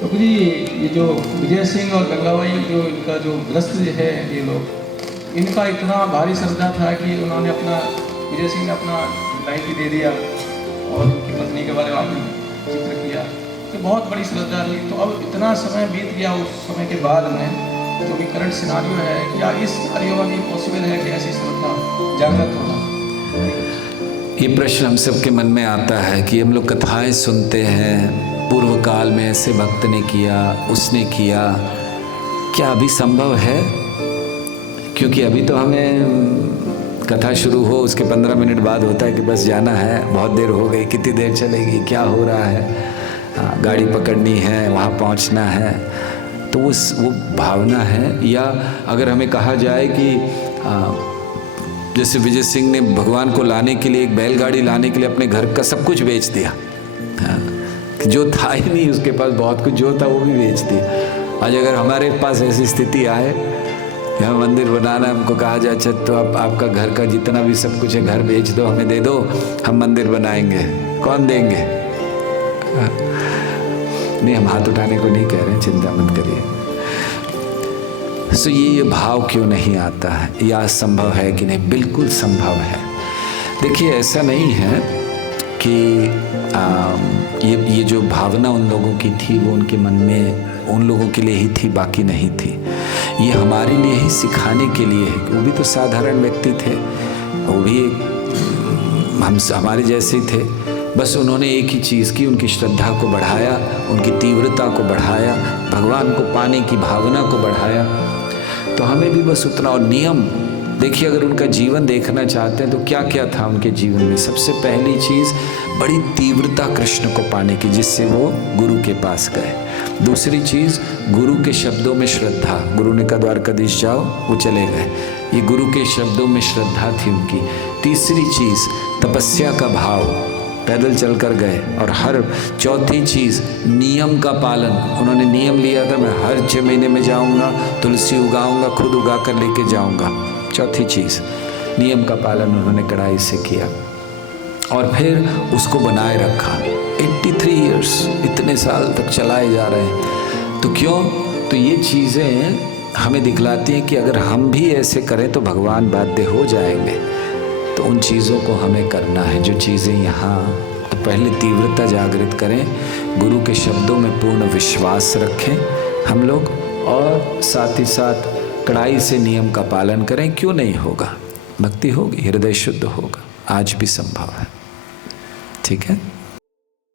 तो जी ये जो विजय सिंह और गंगाबाई जो इनका जो ग्रस्त है ये लोग, इनका इतना भारी श्रद्धा था कि उन्होंने अपना, विजय सिंह ने अपना लाइफ भी दे दिया और उनकी पत्नी के बारे में आपने जिक्र किया। तो बहुत बड़ी श्रद्धा थी। तो अब इतना समय बीत गया, उस समय के बाद में जो भी करंट सिनारियो है, क्या इस सिनारियो में भी पॉसिबल है कि ऐसी श्रद्धा जागृत होना? ये प्रश्न हम सबके मन में आता है कि हम लोग कथाएं सुनते हैं, पूर्व काल में ऐसे भक्त ने किया, उसने किया, क्या अभी संभव है? क्योंकि अभी तो हमें कथा शुरू हो उसके 15 मिनट बाद होता है कि बस जाना है, बहुत देर हो गई, कितनी देर चलेगी, क्या हो रहा है, गाड़ी पकड़नी है, वहाँ पहुँचना है। तो वो भावना है। या अगर हमें कहा जाए कि जैसे विजय सिंह ने भगवान को लाने के लिए, एक बैलगाड़ी लाने के लिए अपने घर का सब कुछ बेच दिया, जो था ही नहीं उसके पास, बहुत कुछ जो था वो भी बेच दिया। आज अगर हमारे पास ऐसी स्थिति आए, यहाँ मंदिर बनाना, हमको कहा जाए अच्छा तो आपका घर का जितना भी सब कुछ है घर बेच दो, हमें दे दो, हम मंदिर बनाएंगे, कौन देंगे? नहीं, हम हाथ उठाने को नहीं कह रहे हैं, चिंता मत करिए। सो ये भाव क्यों नहीं आता है, या संभव है कि नहीं? बिल्कुल संभव है। देखिए ऐसा नहीं है कि ये जो भावना उन लोगों की थी वो उनके मन में उन लोगों के लिए ही थी, बाकी नहीं थी। ये हमारे लिए ही सिखाने के लिए है। वो भी तो साधारण व्यक्ति थे, वो भी हमारे जैसे ही थे, बस उन्होंने एक ही चीज़ की, उनकी श्रद्धा को बढ़ाया, उनकी तीव्रता को बढ़ाया, भगवान को पाने की भावना को बढ़ाया। तो हमें भी बस उतना। और नियम देखिए, अगर उनका जीवन देखना चाहते हैं तो क्या क्या था उनके जीवन में। सबसे पहली चीज़ बड़ी तीव्रता कृष्ण को पाने की, जिससे वो गुरु के पास गए। दूसरी चीज़ गुरु के शब्दों में श्रद्धा, गुरु ने कहा द्वारकाधीश जाओ, वो चले गए, ये गुरु के शब्दों में श्रद्धा थी उनकी। तीसरी चीज़ तपस्या का भाव, पैदल चलकर गए। और हर चौथी चीज़ नियम का पालन, उन्होंने नियम लिया था, मैं हर 6 महीने में जाऊंगा, तुलसी उगाऊंगा, खुद उगा कर लेके जाऊंगा। चौथी चीज़ नियम का पालन उन्होंने कड़ाई से किया और फिर उसको बनाए रखा। 83 ईयर्स, इतने साल तक चलाए जा रहे हैं। तो क्यों? तो ये चीज़ें हमें दिखलाती हैं कि अगर हम भी ऐसे करें तो भगवान बाध्य हो जाएंगे। तो उन चीज़ों को हमें करना है, जो चीज़ें यहाँ। तो पहले तीव्रता जागृत करें, गुरु के शब्दों में पूर्ण विश्वास रखें हम लोग, और साथ ही साथ कड़ाई से नियम का पालन करें। क्यों नहीं होगा? भक्ति होगी, हृदय शुद्ध होगा। आज भी संभव है। ठीक है।